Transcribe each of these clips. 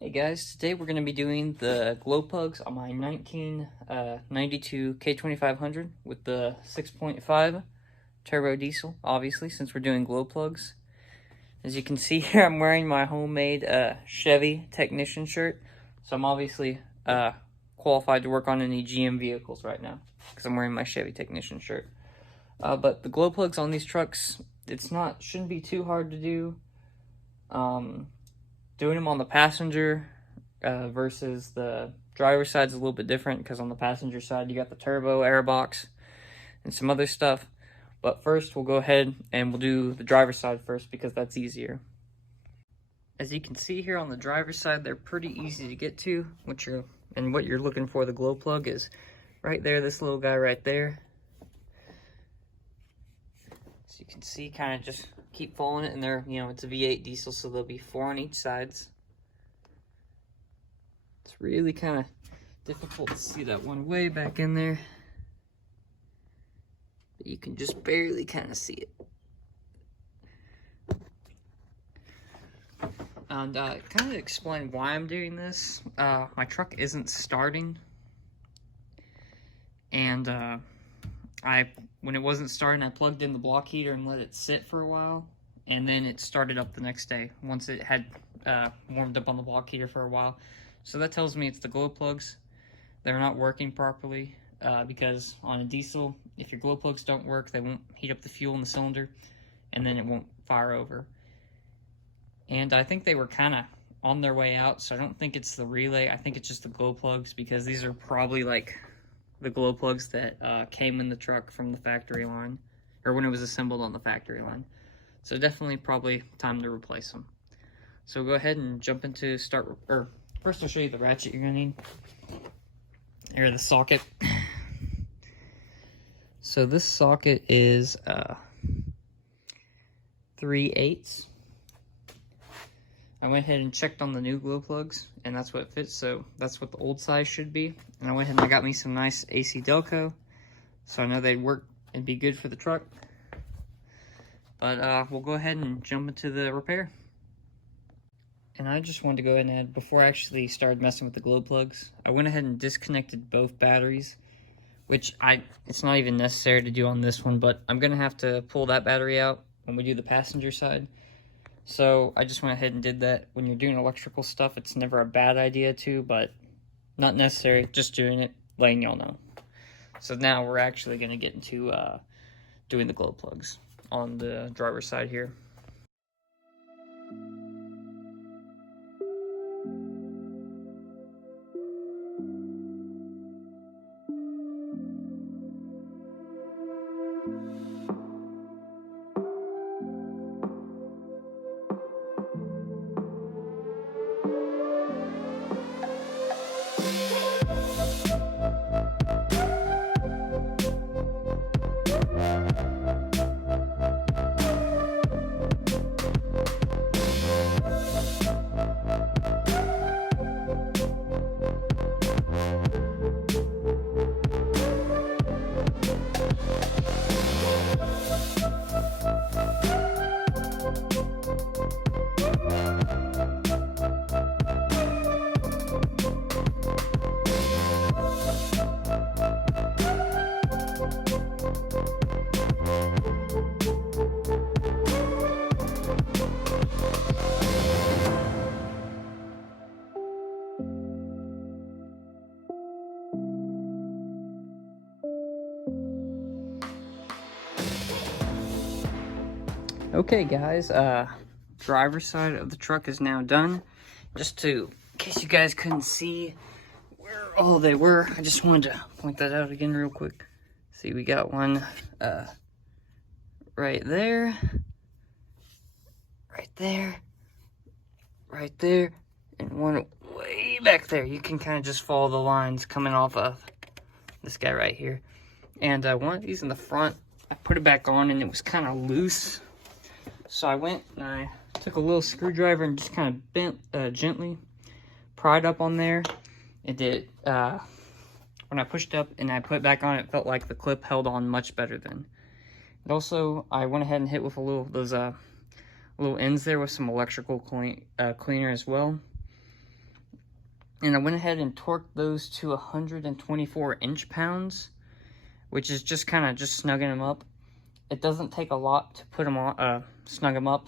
Hey guys, today we're going to be doing the glow plugs on my 1992 K2500 with the 6.5 turbo diesel, obviously, since we're doing glow plugs. As you can see here, I'm wearing my homemade Chevy technician shirt, so I'm obviously qualified to work on any GM vehicles right now, because I'm wearing my Chevy technician shirt. But the glow plugs on these trucks, shouldn't be too hard to do. Doing them on the passenger versus the driver's side is a little bit different because on the passenger side you got the turbo, airbox, and some other stuff. But first we'll go ahead and we'll do the driver's side first because that's easier. As you can see here on the driver's side, they're pretty easy to get to. What you're looking for, the glow plug, is right there, this little guy right there. So you can see, kind of just keep following it, and they're, it's a V8 diesel, so there'll be 4 on each sides. It's really kind of difficult to see that one way back in there, but you can just barely kind of see it. And kind of explain why I'm doing this. My truck isn't starting, and when it wasn't starting, I plugged in the block heater and let it sit for a while, and then it started up the next day once it had warmed up on the block heater for a while. So that tells me it's the glow plugs. They're not working properly because on a diesel, if your glow plugs don't work, they won't heat up the fuel in the cylinder, and then it won't fire over. And I think they were kind of on their way out, so I don't think it's the relay. I think it's just the glow plugs, because these are probably like the glow plugs that came in the truck from the factory line, or when it was assembled on the factory line. So definitely probably time to replace them. So go ahead and jump into first I'll show you the ratchet you're gonna need. Here, the socket. So this socket is 3/8. I went ahead and checked on the new glow plugs, and that's what it fits, so that's what the old size should be. And I went ahead and I got me some nice AC Delco, so I know they'd work and be good for the truck. But we'll go ahead and jump into the repair. And I just wanted to go ahead and add, before I actually started messing with the glow plugs, I went ahead and disconnected both batteries, which it's not even necessary to do on this one, but I'm gonna have to pull that battery out when we do the passenger side. So I just went ahead and did that. When you're doing electrical stuff, it's never a bad idea to, but not necessary, just doing it, letting y'all know. So now we're actually gonna get into doing the glow plugs on the driver's side here. Okay guys, driver's side of the truck is now done. Just in case you guys couldn't see where all they were, I just wanted to point that out again real quick. See, we got one right there, right there, right there, and one way back there. You can kind of just follow the lines coming off of this guy right here. And one of these in the front, I put it back on and it was kind of loose. So I went and I took a little screwdriver and just kind of bent gently, pried up on there. It did, when I pushed up and I put it back on, it felt like the clip held on much better then. And also, I went ahead and hit with those little ends there with some electrical cleaner as well. And I went ahead and torqued those to 124 inch-pounds, which is just kind of just snugging them up. It doesn't take a lot to put them on, snug them up,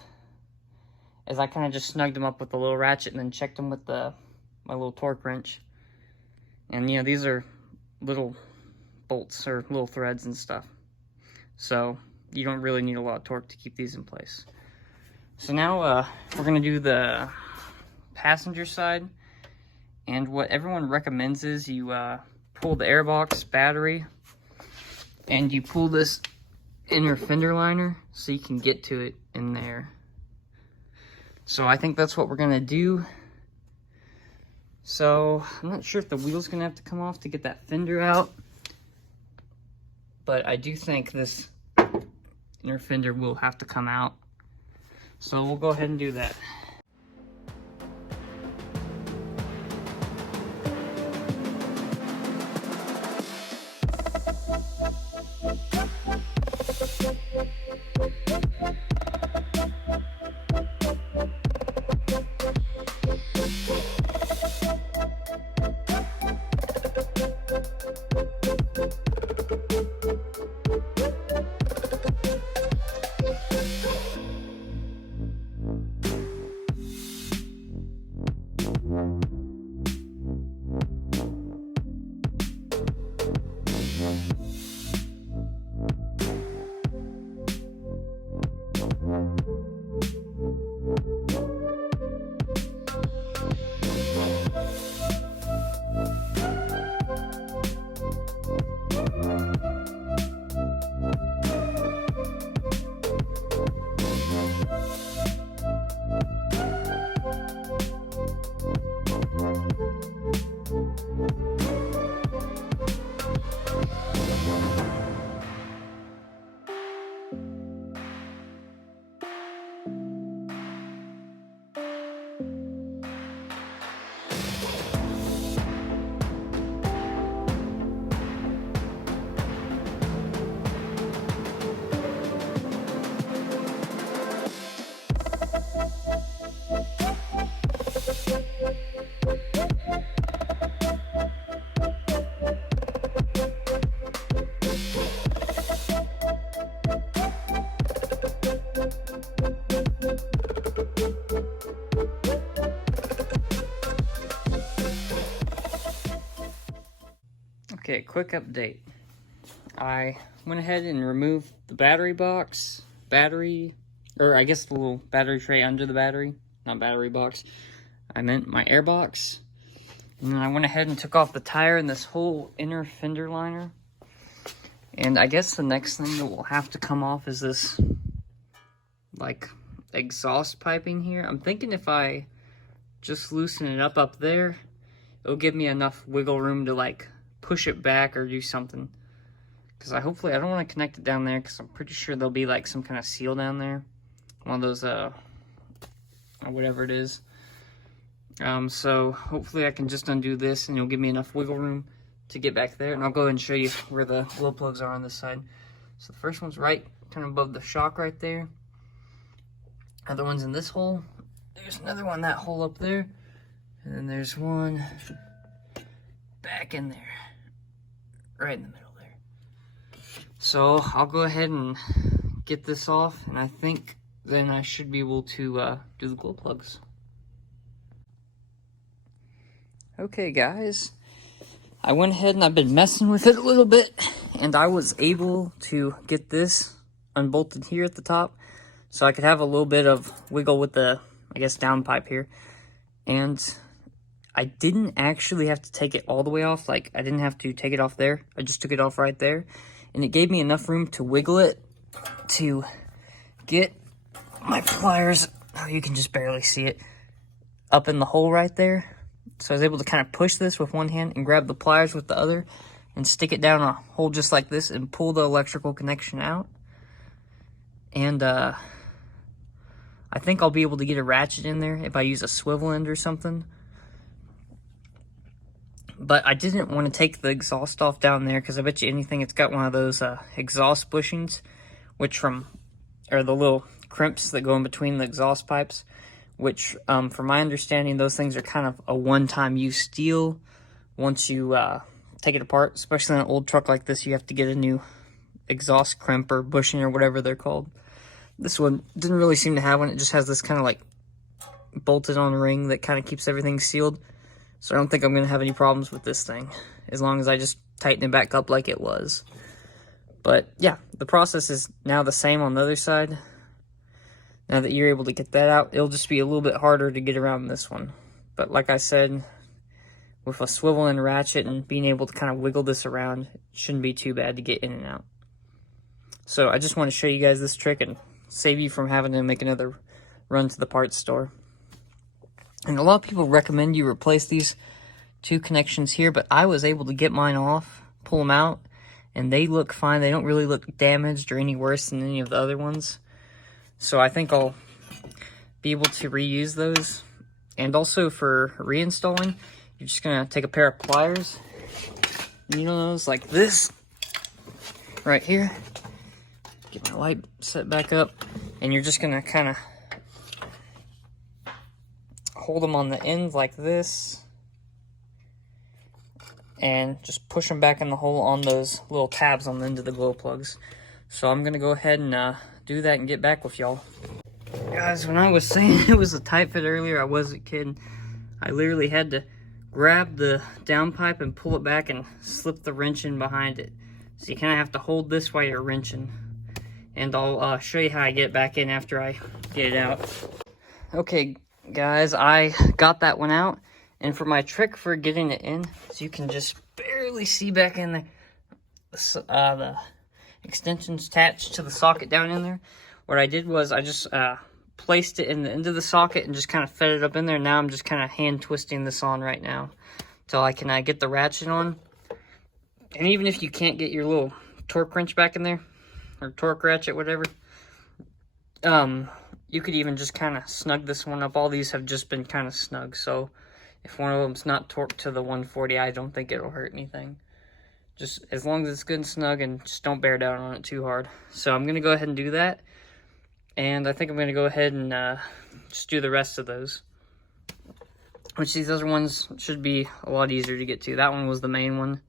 as I kind of just snugged them up with a little ratchet and then checked them with my little torque wrench. And, you know, these are little bolts or little threads and stuff. So you don't really need a lot of torque to keep these in place. So now we're going to do the passenger side. And what everyone recommends is you pull the airbox battery and you pull this inner fender liner so you can get to it in there. So I think that's what we're going to do. So I'm not sure if the wheel's going to have to come off to get that fender out. But I do think this inner fender will have to come out. So we'll go ahead and do that. Okay, quick update. I went ahead and removed the battery box, or I guess the little battery tray under the battery, not battery box. I meant my air box. And then I went ahead and took off the tire and this whole inner fender liner. And I guess the next thing that will have to come off is this, like, exhaust piping here. I'm thinking if I just loosen it up there, it'll give me enough wiggle room to, like, push it back or do something. Because I don't want to connect it down there because I'm pretty sure there'll be like some kind of seal down there. One of those, whatever it is. So hopefully I can just undo this and it'll give me enough wiggle room to get back there. And I'll go ahead and show you where the glow plugs are on this side. So the first one's right kind of above the shock right there. Other one's in this hole. There's another one, that hole up there. And then there's one back in there. Right in the middle there. So I'll go ahead and get this off, and I think then I should be able to do the glow plugs. Okay guys, I went ahead and I've been messing with it a little bit, and I was able to get this unbolted here at the top, so I could have a little bit of wiggle with the, I guess, down pipe here. And I didn't actually have to take it all the way off. Like, I didn't have to take it off there. I just took it off right there. And it gave me enough room to wiggle it to get my pliers, oh, you can just barely see it, up in the hole right there. So I was able to kind of push this with one hand and grab the pliers with the other and stick it down a hole just like this and pull the electrical connection out. And I think I'll be able to get a ratchet in there if I use a swivel end or something. But I didn't want to take the exhaust off down there because I bet you anything it's got one of those exhaust bushings, or the little crimps that go in between the exhaust pipes, which, from my understanding, those things are kind of a one-time use steel. Once you take it apart, especially in an old truck like this, you have to get a new exhaust crimp or bushing or whatever they're called. This one didn't really seem to have one. It just has this kind of like bolted on ring that kind of keeps everything sealed. So I don't think I'm going to have any problems with this thing, as long as I just tighten it back up like it was. But yeah, the process is now the same on the other side. Now that you're able to get that out, it'll just be a little bit harder to get around this one. But like I said, with a swivel and ratchet and being able to kind of wiggle this around, it shouldn't be too bad to get in and out. So I just want to show you guys this trick and save you from having to make another run to the parts store. And a lot of people recommend you replace these two connections here, but I was able to get mine off, pull them out, and they look fine. They don't really look damaged or any worse than any of the other ones. So I think I'll be able to reuse those. And also for reinstalling, you're just going to take a pair of pliers, needle nose like this, right here. Get my light set back up, and you're just going to kind of hold them on the end like this, and just push them back in the hole on those little tabs on the end of the glow plugs. So I'm going to go ahead and do that and get back with y'all. Guys, when I was saying it was a tight fit earlier, I wasn't kidding. I literally had to grab the downpipe and pull it back and slip the wrench in behind it. So you kind of have to hold this while you're wrenching. And I'll show you how I get back in after I get it out. Okay, guys, I got that one out. And for my trick for getting it in, so you can just barely see back in there, the extensions attached to the socket down in there. What I did was I just placed it in the end of the socket and just kind of fed it up in there. Now I'm just kind of hand twisting this on right now until I can get the ratchet on. And even if you can't get your little torque wrench back in there, or torque ratchet, whatever, you could even just kind of snug this one up. All these have just been kind of snug, so if one of them's not torqued to the 140, I don't think it'll hurt anything. Just as long as it's good and snug, and just don't bear down on it too hard. So I'm going to go ahead and do that. And I think I'm going to go ahead and just do the rest of those. Which these other ones should be a lot easier to get to. That one was the main one.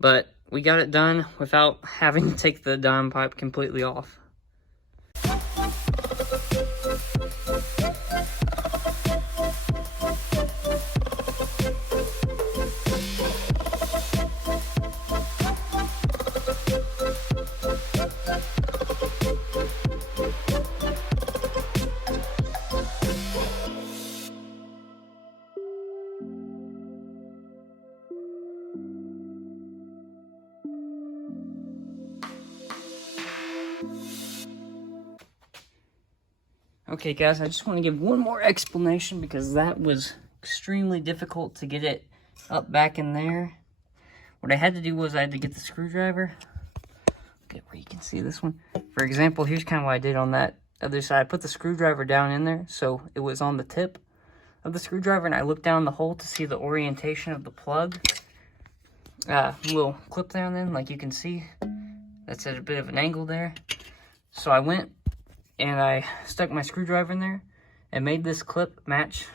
But we got it done without having to take the dime pipe completely off. Okay guys, I just want to give one more explanation because that was extremely difficult to get it up back in there. What I had to do was I had to get the screwdriver. Get where you can see this one. For example, here's kind of what I did on that other side. I put the screwdriver down in there so it was on the tip of the screwdriver, and I looked down the hole to see the orientation of the plug. Little clip down in, like you can see. That's at a bit of an angle there. So I went and I stuck my screwdriver in there and made this clip match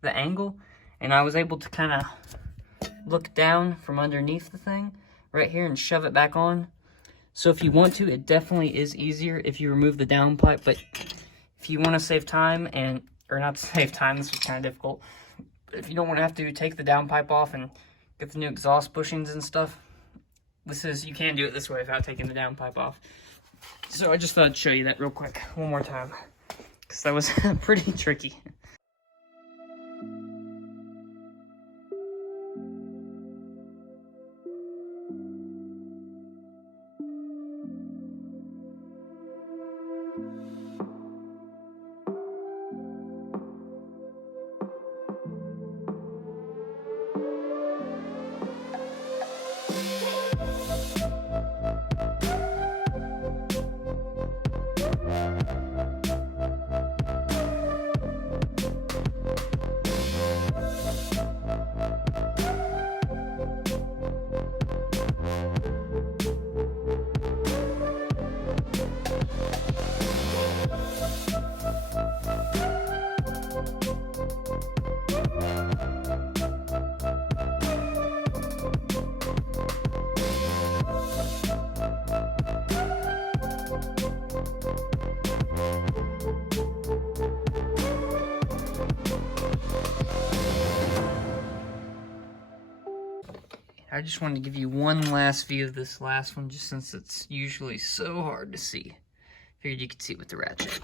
the angle, and I was able to kind of look down from underneath the thing right here and shove it back on. So if you want to, it definitely is easier if you remove the downpipe, but if you want to save time, or not to save time, this was kind of difficult, but if you don't want to have to take the downpipe off and get the new exhaust bushings and stuff, you can't do it this way without taking the downpipe off. So I just thought I'd show you that real quick one more time, because that was pretty tricky. I just wanted to give you one last view of this last one, just since it's usually so hard to see. Figured you could see it with the ratchet.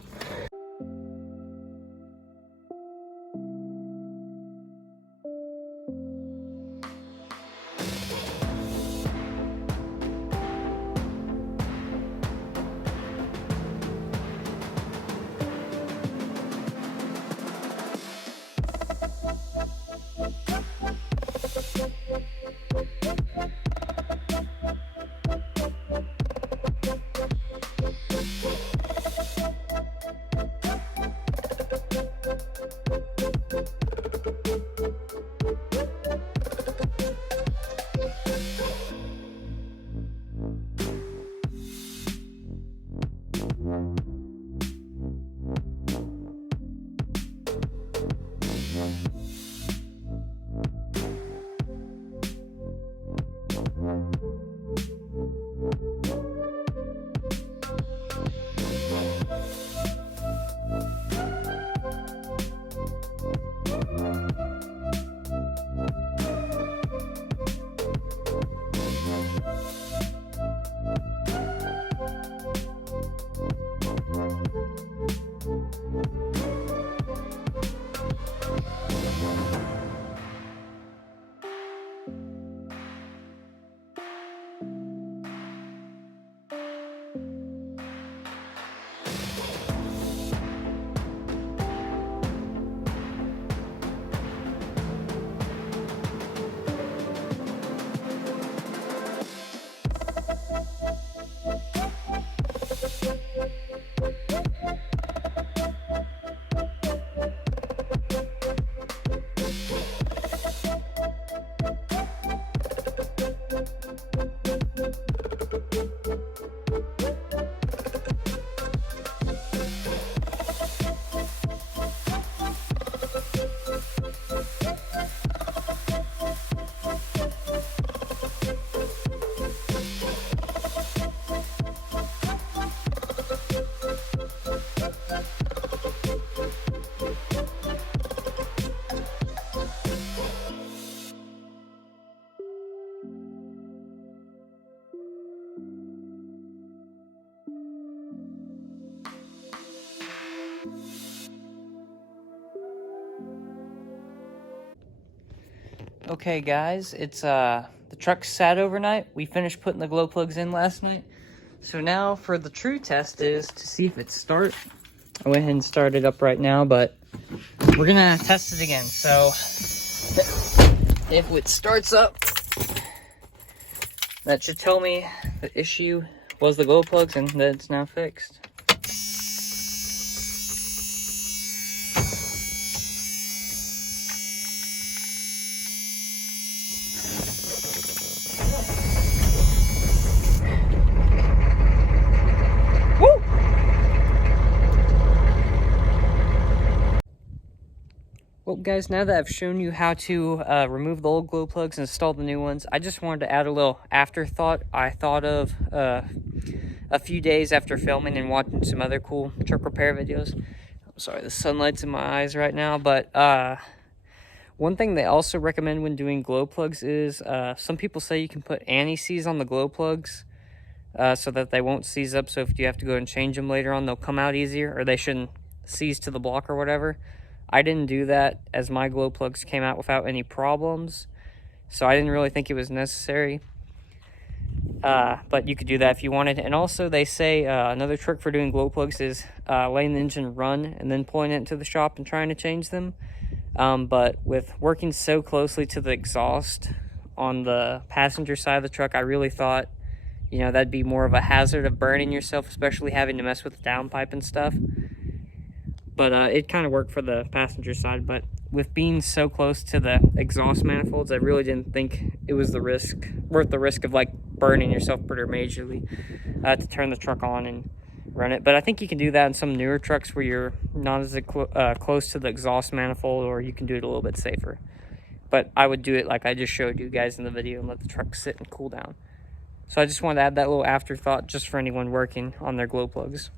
Okay guys, it's the truck sat overnight. We finished putting the glow plugs in last night. So now for the true test is to see if it starts. I went ahead and started it up right now, but we're gonna test it again. So if it starts up, that should tell me the issue was the glow plugs and that it's now fixed. Well guys, now that I've shown you how to remove the old glow plugs and install the new ones, I just wanted to add a little afterthought I thought of a few days after filming and watching some other cool truck repair videos. I'm sorry, the sunlight's in my eyes right now, but one thing they also recommend when doing glow plugs is some people say you can put anti-seize on the glow plugs so that they won't seize up, so if you have to go and change them later on, they'll come out easier, or they shouldn't seize to the block or whatever. I didn't do that as my glow plugs came out without any problems, so I didn't really think it was necessary. But you could do that if you wanted. And also they say another trick for doing glow plugs is letting the engine run and then pulling it into the shop and trying to change them. But with working so closely to the exhaust on the passenger side of the truck, I really thought, you know, that'd be more of a hazard of burning yourself, especially having to mess with the downpipe and stuff. But it kind of worked for the passenger side. But with being so close to the exhaust manifolds, I really didn't think it was worth the risk of like burning yourself pretty majorly to turn the truck on and run it. But I think you can do that in some newer trucks where you're not as close to the exhaust manifold, or you can do it a little bit safer. But I would do it like I just showed you guys in the video and let the truck sit and cool down. So I just wanted to add that little afterthought just for anyone working on their glow plugs.